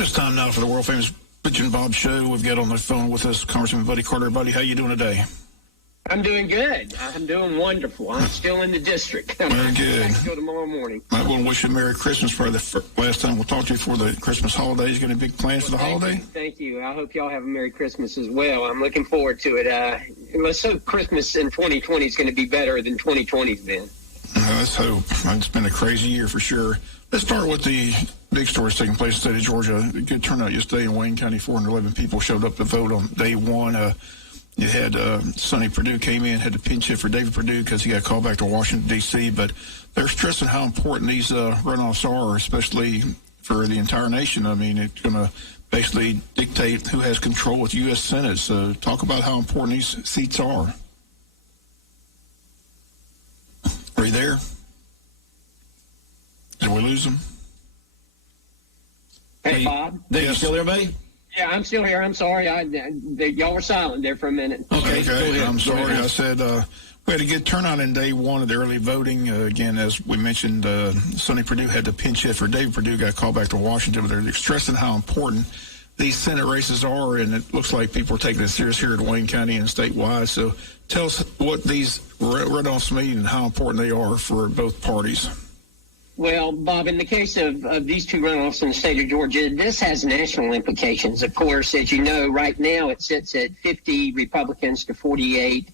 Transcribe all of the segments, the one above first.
It's time now for the world-famous Butch and Bob Show. We've got on the phone with us Congressman Buddy Carter. Buddy, how you doing today? I'm doing good. I'm doing wonderful. I'm still in the district. Very good. Until tomorrow morning. I want to wish you a Merry Christmas. For the last time we'll talk to you for the Christmas holidays. Got any big plans for the holiday? Thank you. I hope y'all have a Merry Christmas as well. I'm looking forward to it. Let's hope Christmas in 2020 is going to be better than 2020's been. Let's hope. It's been a crazy year for sure. Let's start with the big stories taking place in the state of Georgia. A good turnout yesterday in Wayne County. 411 people showed up to vote on day one. You had Sonny Perdue came in, had to pinch hit for David Perdue because he got called back to Washington, D.C. But they're stressing how important these runoffs are, especially for the entire nation. I mean, it's going to basically dictate who has control with the U.S. Senate. So talk about how important these seats are. Are you there? Did we lose him? Hey, Bob. Are you still there, buddy? Yeah, I'm still here. I'm sorry. Y'all were silent there for a minute. Okay. I'm sorry. I said we had a good turnout in day one of the early voting. Again, as we mentioned, Sonny Perdue had to pinch hit for David Perdue, got called back to Washington. But they're stressing how important these Senate races are, and it looks like people are taking it serious here in Wayne County and statewide. So tell us what these runoffs mean and how important they are for both parties. Well, Bob, in the case of these two runoffs in the state of Georgia, this has national implications. Of course, as you know, right now it sits at 50 Republicans to 48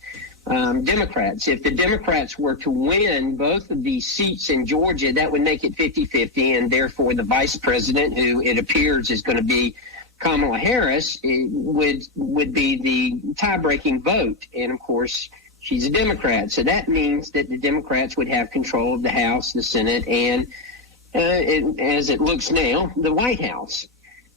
Democrats. If the Democrats were to win both of these seats in Georgia, that would make it 50-50, and therefore the vice president, who it appears is going to be Kamala Harris, would be the tie-breaking vote. And, of course, she's a Democrat. So that means that the Democrats would have control of the House, the Senate, and, as it looks now, the White House.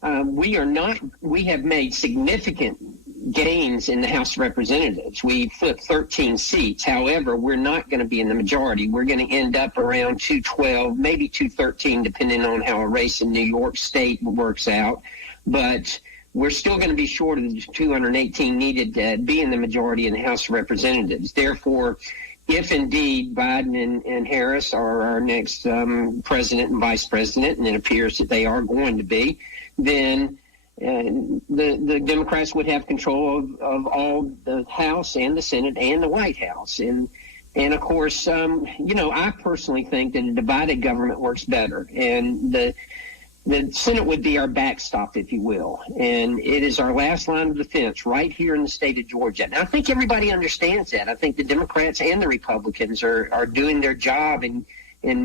We have made significant gains in the House of Representatives. We flipped 13 seats. However, we're not going to be in the majority. We're going to end up around 212, maybe 213, depending on how a race in New York State works out. But we're still going to be short of the 218 needed to be in the majority in the House of Representatives. Therefore, if indeed Biden and Harris are our next president and vice president, and it appears that they are going to be, then the Democrats would have control of all the House and the Senate and the White House. And of course, I personally think that a divided government works better. And the Senate would be our backstop, if you will, and it is our last line of defense right here in the state of Georgia. And I think everybody understands that. I think the Democrats and the Republicans are doing their job in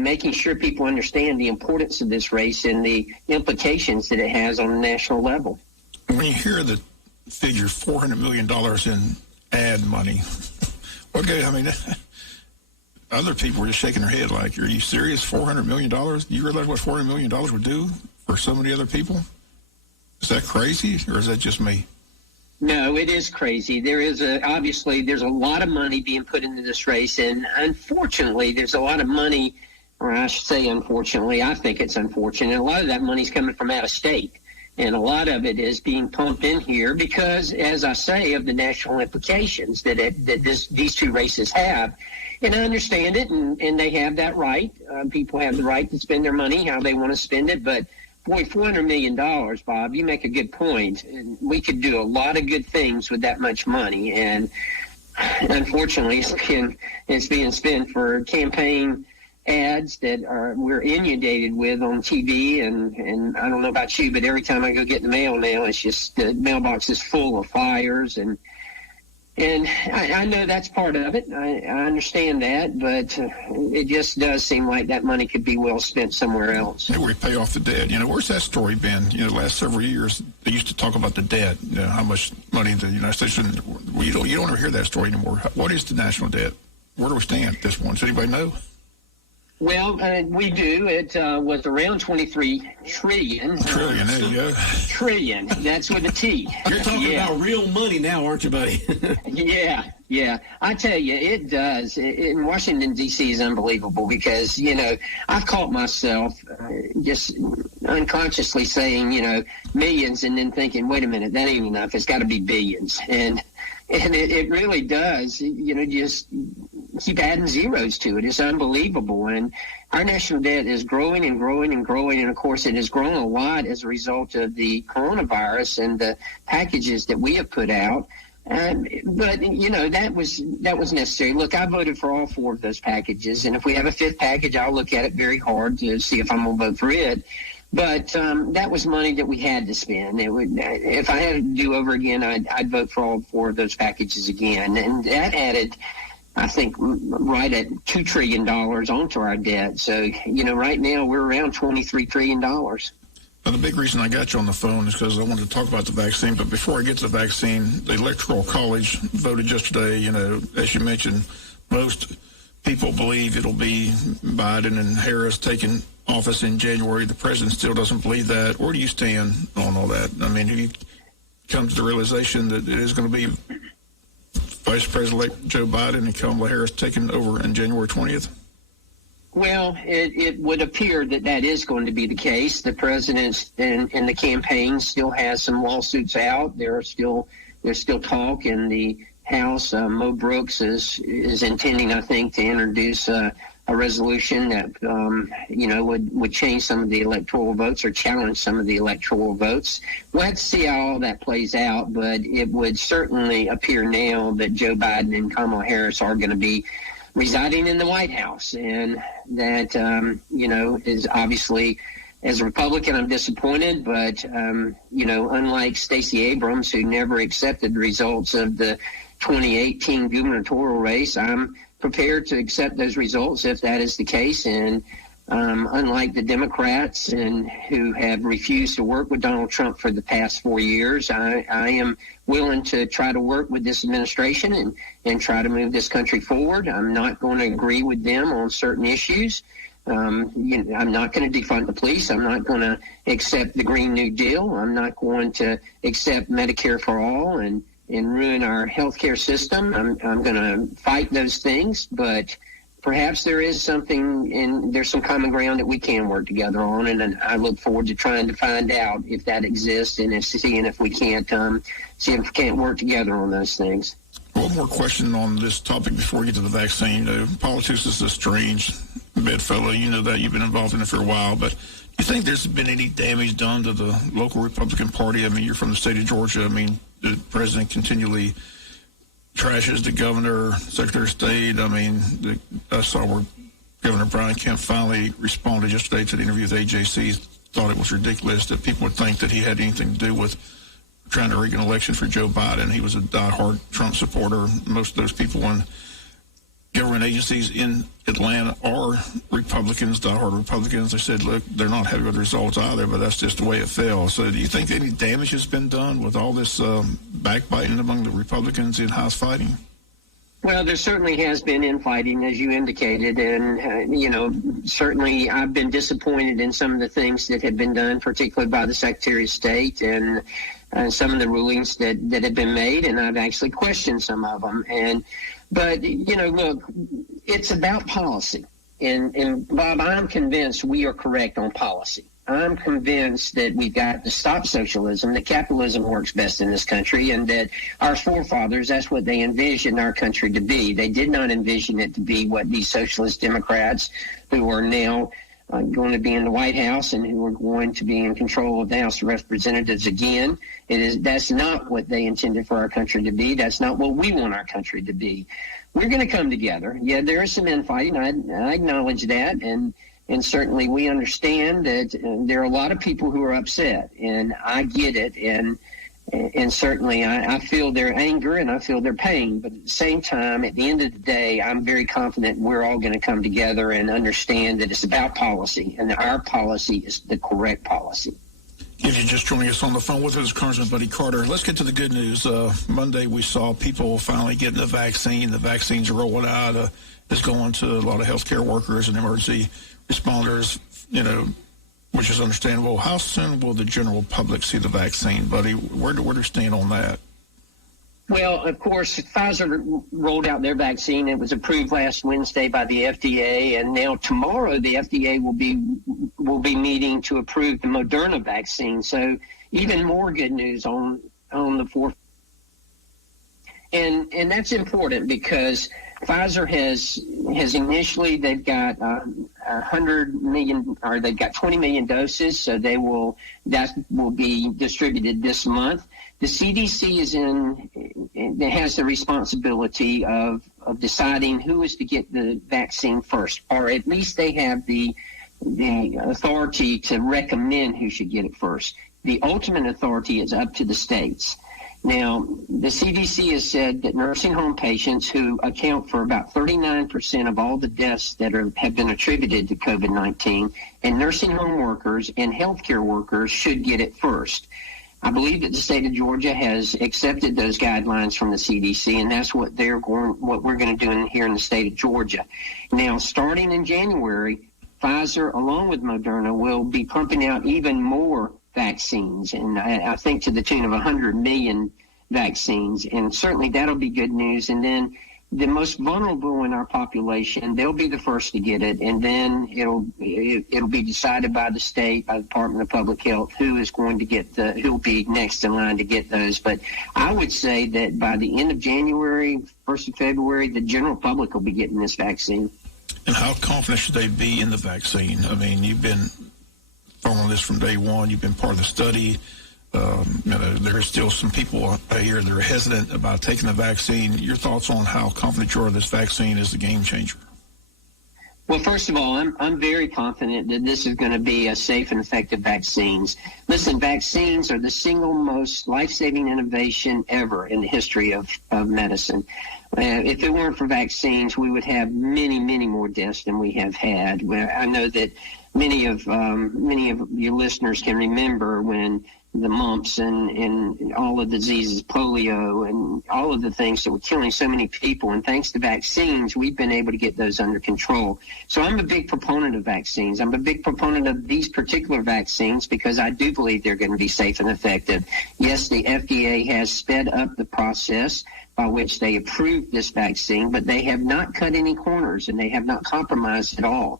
making sure people understand the importance of this race and the implications that it has on a national level. When you hear the figure $400 million in ad money, okay, I mean, other people were just shaking their head like, are you serious? $400 million? Do you realize what $400 million would do for so many other people? Is that crazy, or is that just me? No, it is crazy. Obviously, there's a lot of money being put into this race, and unfortunately, there's a lot of money, or I should say unfortunately, I think it's unfortunate. A lot of that money is coming from out of state, and a lot of it is being pumped in here because, as I say, of the national implications that these two races have. And I understand it, and they have that right. People have the right to spend their money how they want to spend it, but boy, $400 million, Bob, you make a good point. And we could do a lot of good things with that much money. And unfortunately, it's being spent for campaign ads that we're inundated with on TV. And I don't know about you, but every time I go get the mail now, it's just the mailbox is full of flyers. And I know that's part of it. I understand that, but it just does seem like that money could be well spent somewhere else. Hey, we pay off the debt. Where's that story been? The last several years, they used to talk about the debt, how much money the United States, you don't ever hear that story anymore. What is the national debt? Where do we stand at this point? Does anybody know? Well, we do. It was around 23 trillion. Trillion, there you go. Trillion. That's with a T. You're talking about real money now, aren't you, buddy? Yeah. I tell you, it does. In Washington, D.C. is unbelievable because, I've caught myself just unconsciously saying, millions and then thinking, wait a minute, that ain't enough. It's got to be billions. And it really does, just keep adding zeros to it. It's unbelievable. And our national debt is growing and growing and growing. And, of course, it has grown a lot as a result of the coronavirus and the packages that we have put out. But, that was necessary. Look, I voted for all 4 of those packages. And if we have a 5th package, I'll look at it very hard to see if I'm going to vote for it. But that was money that we had to spend. If I had to do over again, I'd vote for all 4 of those packages again. And that added, I think, right at $2 trillion onto our debt. So, right now we're around $23 trillion. Now, the big reason I got you on the phone is because I wanted to talk about the vaccine. But before I get to the vaccine, the Electoral College voted yesterday. As you mentioned, most people believe it'll be Biden and Harris taking office in January. The president still doesn't believe that. Where do you stand on all that? I mean, have you come to the realization that it is going to be Vice President-elect Joe Biden and Kamala Harris taking over on January 20th? Well, it would appear that is going to be the case. The president and the campaign still has some lawsuits out. There's still talk in the House. Mo Brooks is intending, I think, to introduce a resolution that would change some of the electoral votes or challenge some of the electoral votes. We'll have to see how all that plays out, but it would certainly appear now that Joe Biden and Kamala Harris are going to be residing in the White House, and that is obviously, as a Republican, I'm disappointed, but unlike Stacey Abrams, who never accepted the results of the 2018 gubernatorial race, I'm prepared to accept those results if that is the case. And unlike the Democrats and who have refused to work with Donald Trump for the past 4 years, I am willing to try to work with this administration and try to move this country forward. I'm not going to agree with them on certain issues. I'm not going to defund the police. I'm not going to accept the Green New Deal. I'm not going to accept Medicare for all and ruin our healthcare system. I'm going to fight those things, but perhaps there is something, and there's some common ground that we can work together on, and I look forward to trying to find out if that exists and seeing if we can't work together on those things. One more question on this topic before we get to the vaccine. Politics is a strange bedfellow. You know that. You've been involved in it for a while, but do you think there's been any damage done to the local Republican Party? I mean, you're from the state of Georgia. I mean, the president continually trashes the governor, secretary of state. I mean, I saw where Governor Brian Kemp finally responded yesterday to the interview with AJC. Thought it was ridiculous that people would think that he had anything to do with trying to rig an election for Joe Biden. He was a diehard Trump supporter. Most of those people in government agencies in Atlanta are Republicans, diehard Republicans. They said, look, they're not happy with the results either, but that's just the way it fell. So do you think any damage has been done with all this backbiting among the Republicans in house fighting? Well, there certainly has been infighting, as you indicated, and, certainly I've been disappointed in some of the things that have been done, particularly by the Secretary of State and some of the rulings that have been made, and I've actually questioned some of them. But, look, it's about policy. And Bob, I'm convinced we are correct on policy. I'm convinced that we've got to stop socialism, that capitalism works best in this country, and that our forefathers, that's what they envisioned our country to be. They did not envision it to be what these socialist Democrats, who are now going to be in the White House and who are going to be in control of the House of Representatives again. That's not what they intended for our country to be. That's not what we want our country to be. We're going to come together. Yeah, there is some infighting. I acknowledge that, and certainly we understand that there are a lot of people who are upset, and I get it, and certainly I feel their anger and I feel their pain. But at the same time, at the end of the day, I'm very confident we're all going to come together and understand that it's about policy, and our policy is the correct policy. If you're just joining us on the phone with us, Congressman Buddy Carter, let's get to the good news. Monday, we saw people finally getting the vaccine. The vaccines are rolling out. It's going to a lot of healthcare workers and emergency responders, which is understandable. How soon will the general public see the vaccine, Buddy? Where do we stand on that? Well, of course, Pfizer rolled out their vaccine. It was approved last Wednesday by the FDA, and now tomorrow the FDA will be meeting to approve the Moderna vaccine. So even more good news on the 4th. And that's important because Pfizer has initially, they've got 100 million, or they've got 20 million doses, so that will be distributed this month. The CDC has the responsibility of deciding who is to get the vaccine first, or at least they have the authority to recommend who should get it first. The ultimate authority is up to the states. Now, the CDC has said that nursing home patients, who account for about 39% of all the deaths that have been attributed to COVID-19, and nursing home workers and healthcare workers should get it first. I believe that the state of Georgia has accepted those guidelines from the CDC, and that's what we're going to do here in the state of Georgia. Now, starting in January, Pfizer, along with Moderna, will be pumping out even more vaccines, and I think to the tune of 100 million vaccines, and certainly that'll be good news. And then the most vulnerable in our population, they'll be the first to get it, and then it'll be decided by the state, by the Department of Public Health, who is going to get who'll be next in line to get those. But I would say that by the end of January, 1st of February, the general public will be getting this vaccine. And how confident should they be in the vaccine? I mean, you've been following this from day one. You've been part of the study. There are still some people here that are hesitant about taking the vaccine. Your thoughts on how confident you are this vaccine is a game changer? Well, first of all, I'm very confident that this is going to be a safe and effective vaccines. Listen, vaccines are the single most life-saving innovation ever in the history of medicine. If it weren't for vaccines, we would have many, many more deaths than we have had. I know that many of your listeners can remember when the mumps and all of the diseases, polio, and all of the things that were killing so many people. And thanks to vaccines, we've been able to get those under control. So I'm a big proponent of vaccines. I'm a big proponent of these particular vaccines because I do believe they're going to be safe and effective. Yes, the FDA has sped up the process by which they approved this vaccine, but they have not cut any corners and they have not compromised at all.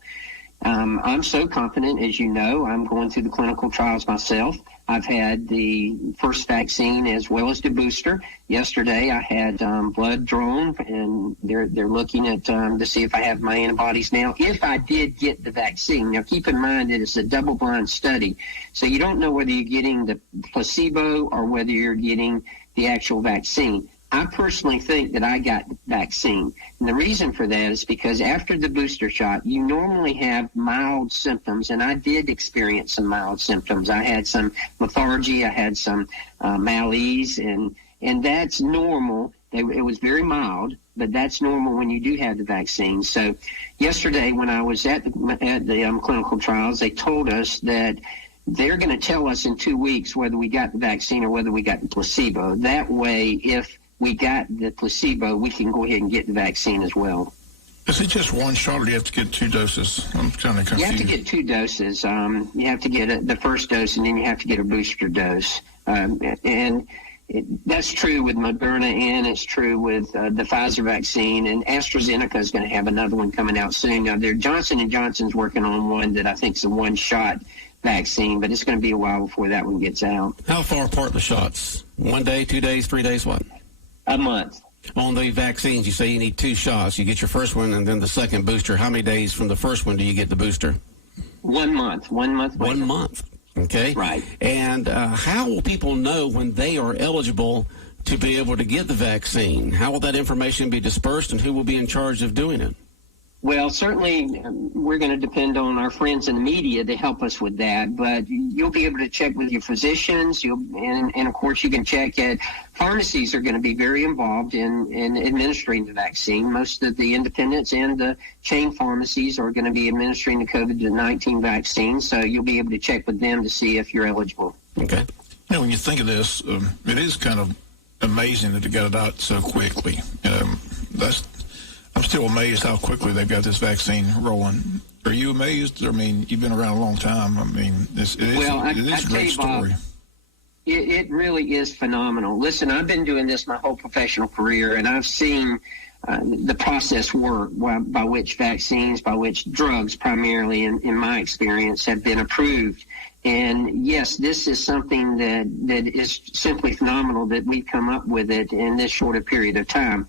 I'm so confident, as you know, I'm going through the clinical trials myself. I've had the first vaccine as well as the booster. Yesterday, I had blood drawn, and they're looking at to see if I have my antibodies now. If I did get the vaccine, now keep in mind that it's a double-blind study, so you don't know whether you're getting the placebo or whether you're getting the actual vaccine. I personally think that I got the vaccine. And the reason for that is because after the booster shot, you normally have mild symptoms, and I did experience some mild symptoms. I had some lethargy, I had some malaise, and that's normal. It was very mild, but that's normal when you do have the vaccine. So yesterday when I was at the clinical trials, they told us that they're going to tell us in 2 weeks whether we got the vaccine or whether we got the placebo. That way, if we got the placebo, we can go ahead and get the vaccine as well. Is it just one shot, or do you have to get 2 doses? I'm kind of confused. You have to get 2 doses. You have to get the first dose, and then you have to get a booster dose. That's true with Moderna, and it's true with the Pfizer vaccine. And AstraZeneca is going to have another one coming out soon. Now, Johnson & Johnson's working on one that I think is a one-shot vaccine, but it's going to be a while before that one gets out. How far apart are the shots? 1 day, 2 days, 3 days, what? A month. On the vaccines, you say you need 2 shots. You get your first one and then the second booster. How many days from the first one do you get the booster? 1 month. 1 month. 1 month. Okay. Right. And how will people know when they are eligible to be able to get the vaccine? How will that information be dispersed, and who will be in charge of doing it? Well, certainly we're going to depend on our friends in the media to help us with that, but you'll be able to check with your physicians, and of course you can check at pharmacies are going to be very involved in administering the vaccine. Most of the independents and the chain pharmacies are going to be administering the COVID-19 vaccine, so you'll be able to check with them to see if you're eligible. Okay. When you think of this, it is kind of amazing that they got it out so quickly. I'm still amazed how quickly they've got this vaccine rolling. Are you amazed? I mean, you've been around a long time. I mean, it is a great story. Bob, it really is phenomenal. Listen, I've been doing this my whole professional career, and I've seen the process work by which vaccines, by which drugs primarily, in my experience, have been approved. And yes, this is something that is simply phenomenal that we've come up with it in this shorter period of time.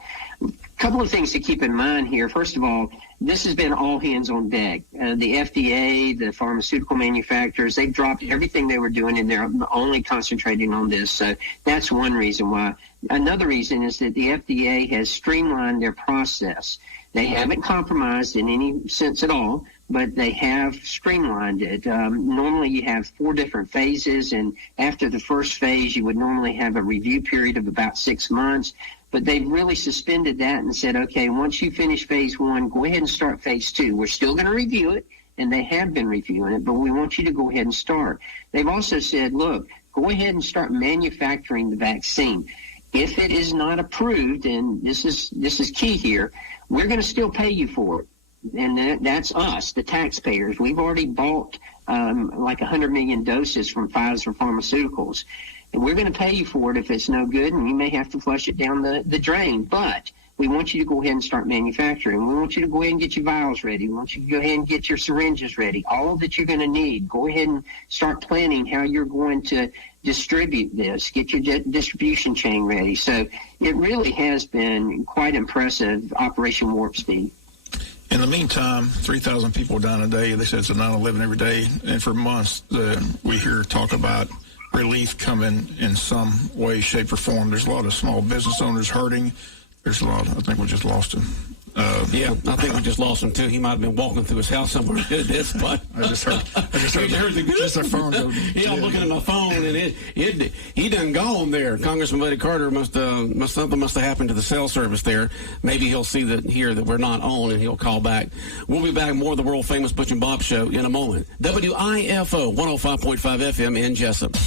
couple of things to keep in mind here. First of all, this has been all hands on deck. The FDA, the pharmaceutical manufacturers, they've dropped everything they were doing, and they're only concentrating on this. So that's one reason why. Another reason is that the FDA has streamlined their process. They haven't compromised in any sense at all, but they have streamlined it. Normally you have 4 different phases, and after the first phase, you would normally have a review period of about 6 months. But they've really suspended that and said, okay, once you finish phase 1, go ahead and start phase 2. We're still going to review it, and they have been reviewing it, but we want you to go ahead and start. They've also said, look, go ahead and start manufacturing the vaccine. If it is not approved, and this is key here, we're going to still pay you for it. And that's us, the taxpayers. We've already bought like 100 million doses from Pfizer Pharmaceuticals. And we're going to pay you for it if it's no good, and you may have to flush it down the drain. But we want you to go ahead and start manufacturing. We want you to go ahead and get your vials ready. We want you to go ahead and get your syringes ready, all that you're going to need. Go ahead and start planning how you're going to distribute this, get your distribution chain ready. So it really has been quite impressive, Operation Warp Speed. In the meantime, 3,000 people down a day. They said it's a 9/11 every day. And for months, we hear talk about relief coming in some way, shape, or form. There's a lot of small business owners hurting. There's a lot. I think we just lost him. Yeah, I think we just lost him too. He might have been walking through his house somewhere and did this, but I just heard just a phone. Yeah, I'm looking at my phone, and he done gone there. Congressman Buddy Carter something must have happened to the cell service there. Maybe he'll see that we're not on, and he'll call back. We'll be back more of the world famous Butch and Bob Show in a moment. WIFO 105.5 FM in Jessup.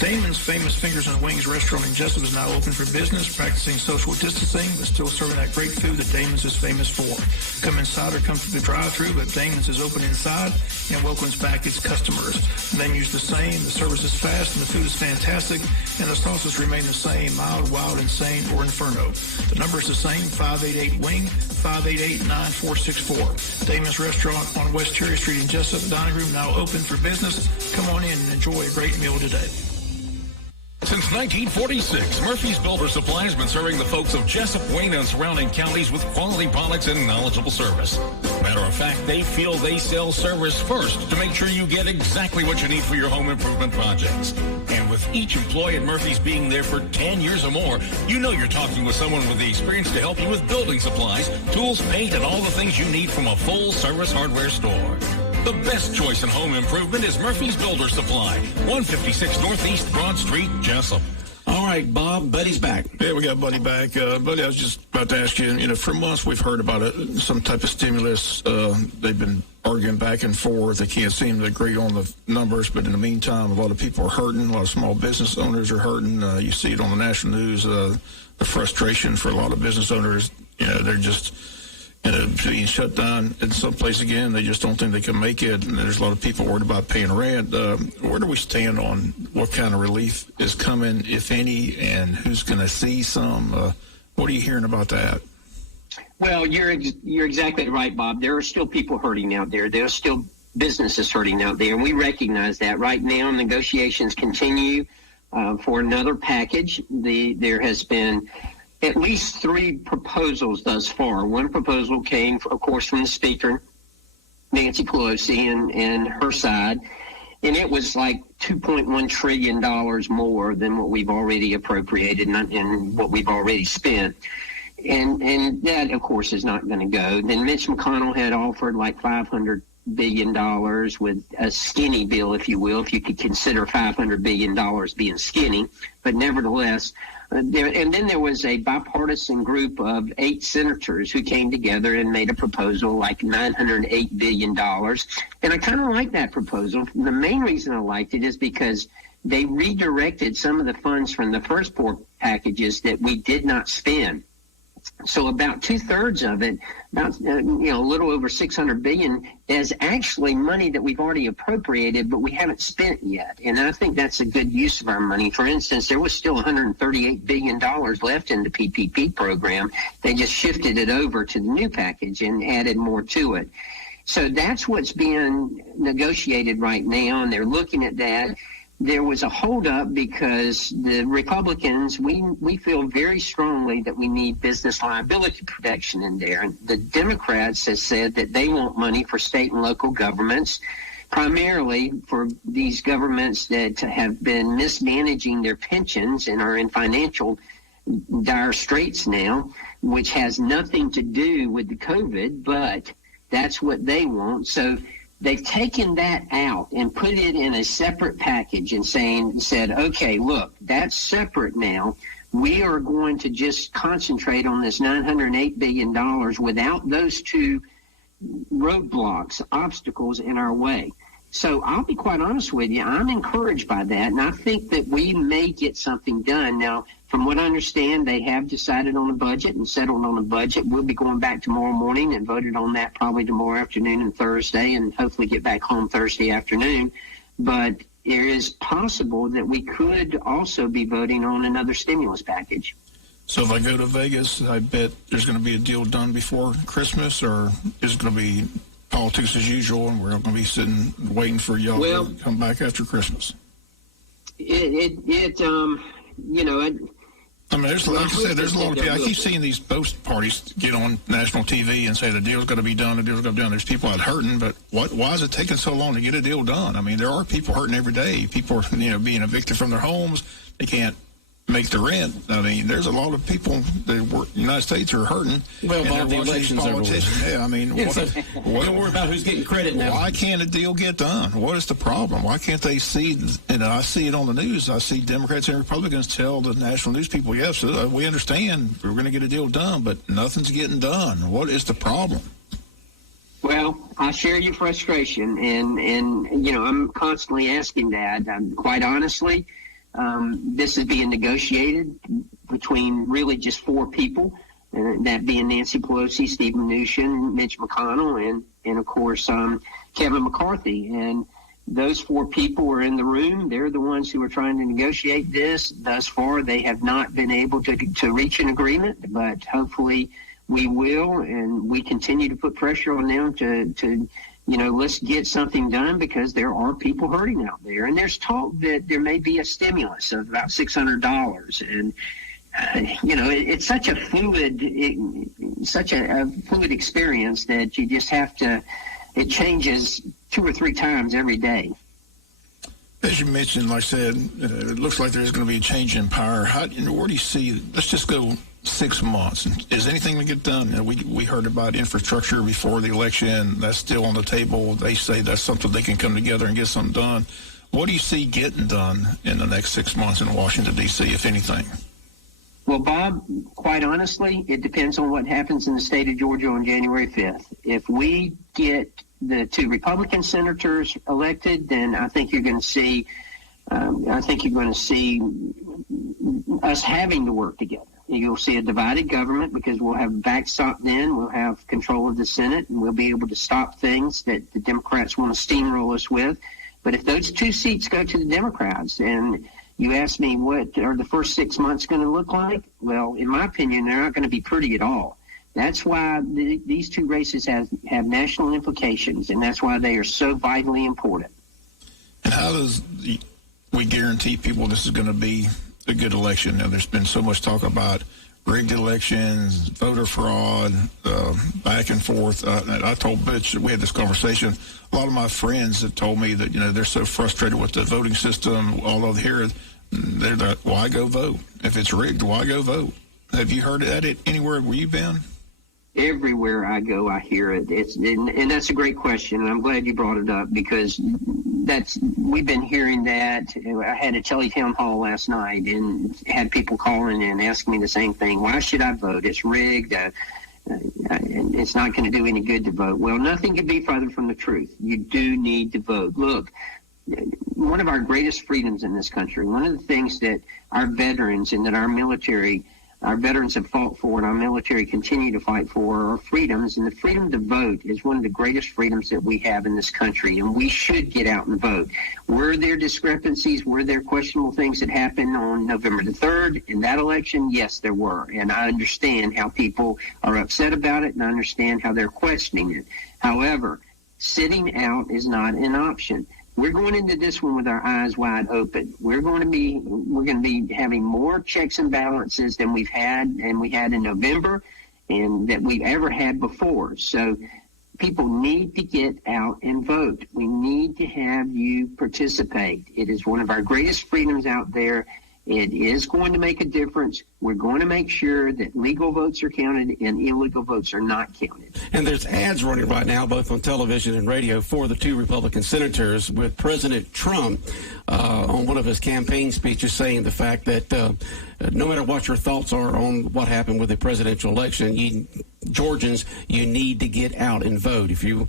Damon's Famous Fingers and Wings restaurant in Jessup is now open for business, practicing social distancing, but still serving that great food that Damon's is famous for. Come inside or come through the drive-thru, but Damon's is open inside and welcomes back its customers. The menu's the same, the service is fast, and the food is fantastic, and the sauces remain the same, mild, wild, insane, or inferno. The number is the same, 588-WING, 588-9464. Damon's Restaurant on West Cherry Street in Jessup. Dining room now open for business. Come on in and enjoy a great meal today. Since 1946, Murphy's Builder Supply has been serving the folks of Jessup, Wayne, and surrounding counties with quality products and knowledgeable service. Matter of fact, they feel they sell service first to make sure you get exactly what you need for your home improvement projects. And with each employee at Murphy's being there for 10 years or more, you know you're talking with someone with the experience to help you with building supplies, tools, paint, and all the things you need from a full-service hardware store. The best choice in home improvement is Murphy's Builder Supply, 156 Northeast Broad Street, Jessup. All right, Bob, Buddy's back. Yeah, we got Buddy back. Buddy, I was just about to ask you, for months we've heard about some type of stimulus. They've been arguing back and forth. They can't seem to agree on the numbers, but in the meantime, a lot of people are hurting. A lot of small business owners are hurting. You see it on the national news, the frustration for a lot of business owners. They're just being shut down in some place again. They just don't think they can make it, and there's a lot of people worried about paying rent. Where do we stand on what kind of relief is coming, if any, and who's going to see some? What are you hearing about that? Well, you're exactly right, Bob. There are still people hurting out there. There are still businesses hurting out there, and we recognize that. Right now, negotiations continue for another package. There has been at least 3 proposals thus far. One proposal came, of course, from the Speaker, Nancy Pelosi, and her side, and it was like $2.1 trillion more than what we've already appropriated and what we've already spent. And that, of course, is not going to go. Then Mitch McConnell had offered like $500 billion with a skinny bill, if you will, if you could consider $500 billion being skinny. But nevertheless, and then there was a bipartisan group of 8 senators who came together and made a proposal like $908 billion. And I kind of like that proposal. The main reason I liked it is because they redirected some of the funds from the first 4 packages that we did not spend. So about 2/3 of it, about a little over $600 billion, is actually money that we've already appropriated, but we haven't spent yet. And I think that's a good use of our money. For instance, there was still $138 billion left in the PPP program. They just shifted it over to the new package and added more to it. So that's what's being negotiated right now, and they're looking at that. there was a holdup because the Republicans, we feel very strongly that we need business liability protection in there. And the Democrats have said that they want money for state and local governments, primarily for these governments that have been mismanaging their pensions and are in financial dire straits now, which has nothing to do with the COVID, but that's what they want. So they've taken that out and put it in a separate package and said, okay, look, that's separate now. We are going to just concentrate on this $908 billion without those two roadblocks, obstacles in our way. So I'll be quite honest with you, I'm encouraged by that, and I think that we may get something done. Now, from what I understand, they have decided on a budget and settled on a budget. We'll be going back tomorrow morning and voted on that probably tomorrow afternoon and Thursday, and hopefully get back home Thursday afternoon. But it is possible that we could also be voting on another stimulus package. So if I go to Vegas, I bet there's going to be a deal done before Christmas, or is it going to be politics as usual, and we're going to be sitting waiting for y'all to come back after Christmas? I mean, there's, like I said, there's a lot of people. I keep seeing these both parties get on national TV and say the deal's going to be done, the deal's going to be done. There's people out hurting, but why is it taking so long to get a deal done? I mean, there are people hurting every day. People are, being evicted from their homes. They can't make the rent. I mean, there's a lot of people that work in the United States who are hurting. Well, Bob, the election's over with. Yeah, I mean, don't worry about who's getting credit now. Why can't a deal get done? What is the problem? Why can't they see, I see it on the news, I see Democrats and Republicans tell the national news people, yes, we understand we're going to get a deal done, but nothing's getting done. What is the problem? Well, I share your frustration, and I'm constantly asking that. Quite honestly, this is being negotiated between really just four people, that being Nancy Pelosi, Steve Mnuchin, Mitch McConnell, and of course, Kevin McCarthy. And those four people are in the room. They're the ones who are trying to negotiate this. Thus far, they have not been able to reach an agreement, but hopefully we will, and we continue to put pressure on them to let's get something done, because there are people hurting out there. And there's talk that there may be a stimulus of about $600. And, it's such a fluid experience that you just have to, it changes 2 or 3 times every day. As you mentioned, like I said, it looks like there's going to be a change in power. Where do you see, let's just go 6 months. Is anything to get done? We heard about infrastructure before the election. That's still on the table. They say that's something they can come together and get something done. What do you see getting done in the next 6 months in Washington, D.C., if anything? Well, Bob, quite honestly, it depends on what happens in the state of Georgia on January 5th. If we get the 2 Republican senators elected, then I think you're going to see us having to work together. You'll see a divided government, because we'll have backstop then. We'll have control of the Senate, and we'll be able to stop things that the Democrats want to steamroll us with. But if those 2 seats go to the Democrats, and you ask me what are the first 6 months going to look like, well, in my opinion, they're not going to be pretty at all. That's why these 2 races have national implications, and that's why they are so vitally important. And how does we guarantee people this is going to be a good election? Now, there's been so much talk about rigged elections, voter fraud, back and forth. I told Butch, we had this conversation. A lot of my friends have told me that, they're so frustrated with the voting system. Although here, they're like, why go vote? If it's rigged, why go vote? Have you heard that anywhere where you've been? Everywhere I go, I hear it. And that's a great question, and I'm glad you brought it up, because we've been hearing that. I had a town hall last night and had people calling and asking me the same thing. Why should I vote? It's rigged. It's not going to do any good to vote. Well, nothing could be further from the truth. You do need to vote. Look, one of our greatest freedoms in this country, one of the things that our veterans and that our veterans have fought for, and our military continue to fight for, are freedoms. And the freedom to vote is one of the greatest freedoms that we have in this country, and we should get out and vote. Were there discrepancies? Were there questionable things that happened on November the 3rd in that election? Yes, there were. And I understand how people are upset about it, and I understand how they're questioning it. However, sitting out is not an option. we're going into this one with our eyes wide open. We're going to be having more checks and balances than we had in November and that we've ever had before. So people need to get out and vote. We need to have you participate. It is one of our greatest freedoms out there. It is going to make a difference. We're going to make sure that legal votes are counted and illegal votes are not counted. And there's ads running right now, both on television and radio, for the two Republican senators, with President Trump on one of his campaign speeches saying the fact that no matter what your thoughts are on what happened with the presidential election, Georgians, you need to get out and vote. If you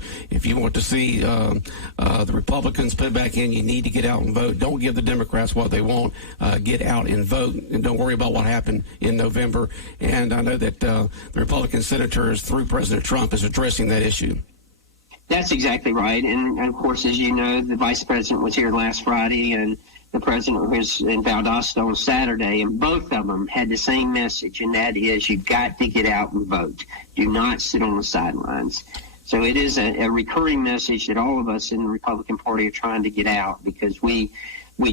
want to see the Republicans put back in, you need to get out and vote. Don't give the Democrats what they want. Get out and vote, and don't worry about what happened in November. And I know that the Republican senators, through President Trump, is addressing that issue. That's exactly right. And, of course, as you know, the vice president was here last Friday, and the president was in Valdosta on Saturday, and both of them had the same message, and that is you've got to get out and vote. Do not sit on the sidelines. So it is a recurring message that all of us in the Republican Party are trying to get out, because we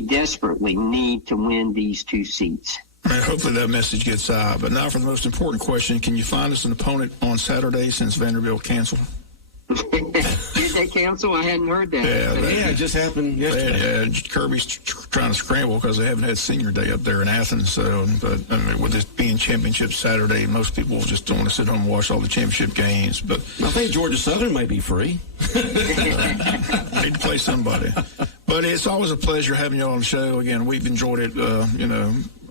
desperately need to win these two seats. And hopefully that message gets out. But now for the most important question, can you find us an opponent on Saturday since Vanderbilt canceled? Did they cancel? I hadn't heard that. Yeah, it just happened yesterday. Kirby's trying to scramble because they haven't had senior day up there in Athens. So, but I mean, with it being championship Saturday, most people just don't want to sit home and watch all the championship games. But I think Georgia Southern may be free. Need to play somebody. But it's always a pleasure having you on the show. Again, we've enjoyed it.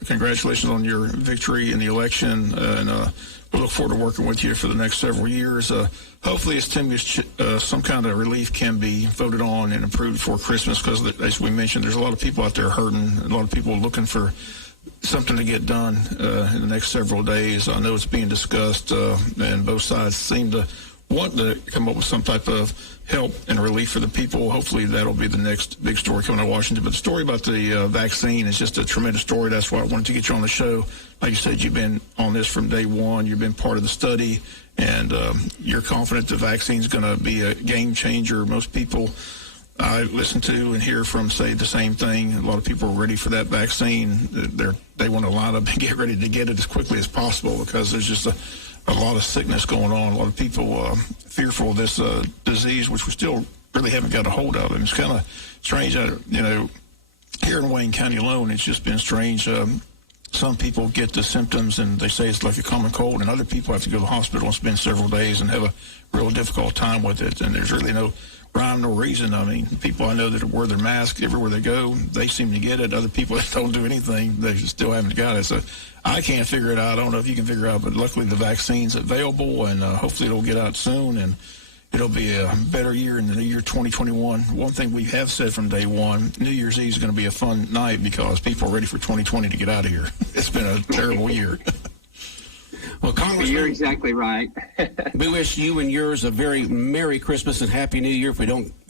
Congratulations on your victory in the election, and we look forward to working with you for the next several years. Hopefully, as Tim gets some kind of relief can be voted on and approved before Christmas, because, as we mentioned, there's a lot of people out there hurting, a lot of people looking for something to get done in the next several days. I know it's being discussed, and both sides seem to want to come up with some type of help and relief for the people. Hopefully that'll be the next big story coming out of Washington. But the story about the vaccine is just a tremendous story. That's why I wanted to get you on the show. Like you said, you've been on this from day one. You've been part of the study, and you're confident the vaccine is going to be a game changer. Most people I listen to and hear from say the same thing. A lot of people are ready for that vaccine. They want to line up and get ready to get it as quickly as possible, because there's just a lot of sickness going on. A lot of people fearful of this disease, which we still really haven't got a hold of. And it's kind of strange, here in Wayne County alone, it's just been strange. Some people get the symptoms and they say it's like a common cold, and other people have to go to the hospital and spend several days and have a real difficult time with it. And there's really no rhyme nor reason. I mean, people I know that wear their mask everywhere they go, they seem to get it. Other people that don't do anything, they still haven't got it. So I can't figure it out. I don't know if you can figure it out, but luckily the vaccine's available, and hopefully it'll get out soon, and it'll be a better year in the year 2021. One thing we have said from day one, New Year's Eve is going to be a fun night because people are ready for 2020 to get out of here. It's been a terrible year. Well, Congressman, you're exactly right. We wish you and yours a very Merry Christmas and Happy New Year. If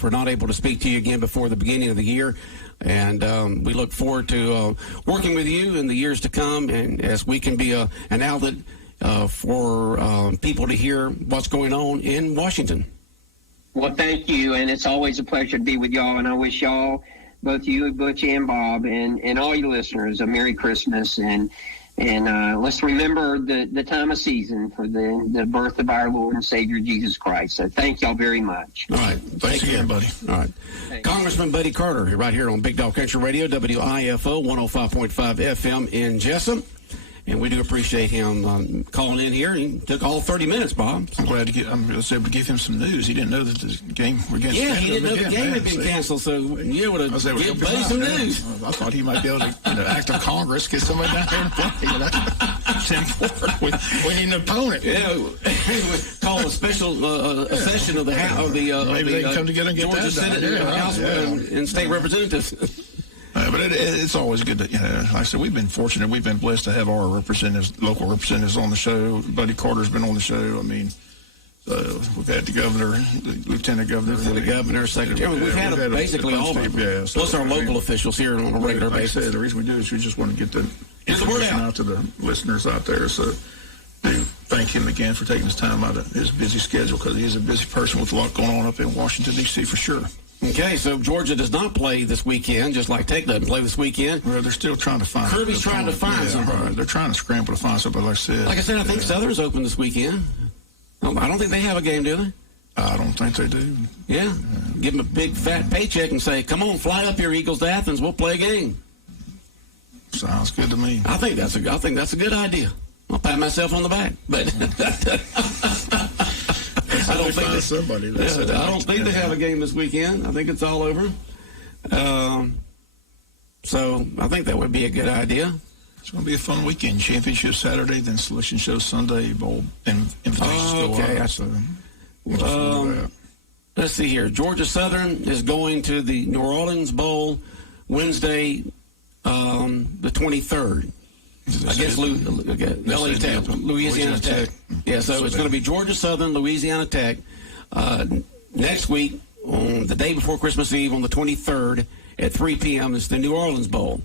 we're not able to speak to you again before the beginning of the year, and we look forward to working with you in the years to come, and as we can be an outlet for people to hear what's going on in Washington. Well, thank you, and it's always a pleasure to be with y'all, and I wish y'all, both you, Butch and Bob, and all you listeners, a Merry Christmas, and let's remember the time of season for the birth of our Lord and Savior, Jesus Christ. So thank y'all very much. All right. Thanks again, buddy. All right. Thanks. Congressman Buddy Carter, right here on Big Dog Country Radio, WIFO 105.5 FM in Jessup. And we do appreciate him calling in here. He took all 30 minutes, Bob. I'm glad I was able to give him some news. He didn't know that the game was against. Yeah, he didn't know the game had been canceled, so you would have given Buddy some news. I thought he might be able to, act of Congress, get somebody down here and play. Send forward. We need an opponent. Yeah, call a special session of the maybe they can come together and get Georgia Senate, House, and state representatives. But it's always good to, like I said, we've been fortunate. We've been blessed to have our representatives, local representatives on the show. Buddy Carter's been on the show. I mean, we've had the governor, the lieutenant governor, secretary. We've had basically all of them. Plus our local officials here on a regular basis. Said, the reason we do is we just want to get the word out to the listeners out there. So do thank him again for taking his time out of his busy schedule, because he is a busy person with a lot going on up in Washington, D.C. for sure. Okay, so Georgia does not play this weekend, just like Tech doesn't play this weekend. Well, they're still trying to find. Kirby's trying to find somebody. Right. They're trying to scramble to find somebody. Like I said, I think Southern's open this weekend. I don't think they have a game, do they? I don't think they do. Yeah. Give them a big fat paycheck and say, "Come on, fly up here, Eagles to Athens. We'll play a game." Sounds good to me. I think that's a good idea. I'll pat myself on the back, but I don't think they have a game this weekend. I think it's all over. So I think that would be a good idea. It's going to be a fun weekend. Championship Saturday, then selection show Sunday, bowl and invitations go out. So let's see here. Georgia Southern is going to the New Orleans Bowl Wednesday, the 23rd. Against Louisiana Tech. Yeah, so it's going to be Georgia Southern, Louisiana Tech. Next week, on the day before Christmas Eve, on the 23rd at 3 p.m., is the New Orleans Bowl.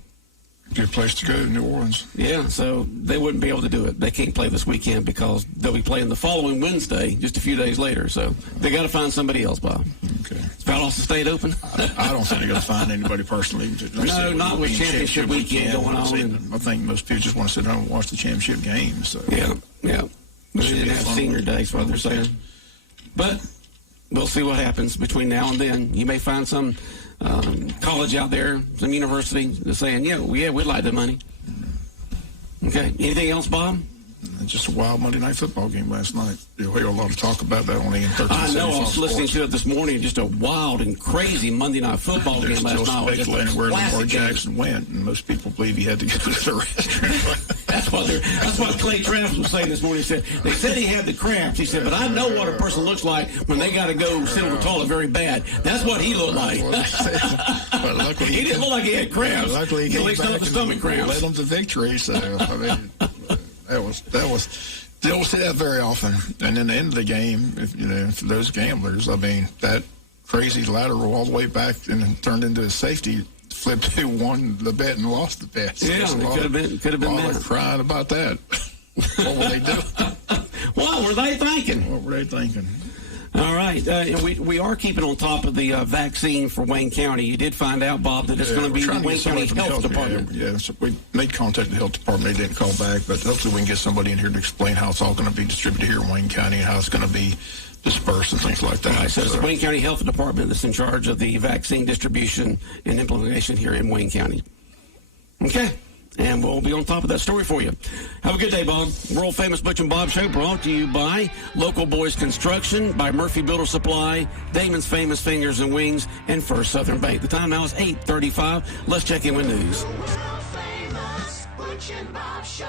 Good place to go, New Orleans. Yeah, so they wouldn't be able to do it. They can't play this weekend because they'll be playing the following Wednesday, just a few days later. So they got to find somebody else, Bob. Okay. Is Valdosta State open? I don't think they're going to find anybody personally. No, not with championship weekend going on. I think most people just want to sit down and watch the championship game. So yeah. They didn't have senior day, is what they're saying. But we'll see what happens between now and then. You may find some college out there, some university that's saying, yeah, we'd like the money. Okay. Anything else, Bob? Just a wild Monday Night Football game last night. You'll hear a lot of talk about that on the 13. I know. I was listening to it this morning. Just a wild and crazy Monday Night Football game last night. They're still speculating where Lamar Jackson went, and most people believe he had to go to the restaurant. That's what Clay Travis was saying this morning. He said they said he had the cramps. He said, but I know what a person looks like when they got to go sit on the toilet very bad. That's what he looked like. But luckily, he didn't look like he had cramps. Luckily, he at least not the stomach cramps. Led them to victory. So I mean, that was. They don't see that very often. And then the end of the game, for those gamblers, I mean, that crazy lateral all the way back and then turned into a safety. Flipped who won the bet and lost the bet. So yeah, it could have been that. Crying about that. What were they doing? What were they thinking? All right. We are keeping on top of the vaccine for Wayne County. You did find out, Bob, that it's going to be the Wayne County Health Department. Yeah, so we made contact with the health department. They didn't call back, but hopefully we can get somebody in here to explain how it's all going to be distributed here in Wayne County and how it's going to be dispersed and things like that. Right, so it's the Wayne County Health Department that's in charge of the vaccine distribution and implementation here in Wayne County. Okay. And we'll be on top of that story for you. Have a good day, Bob. World famous Butch and Bob Show brought to you by Local Boys Construction, by Murphy Builder Supply, Damon's Famous Fingers and Wings, and First Southern Bank. The time now is 8:35. Let's check in with news. World famous Butch and Bob Show.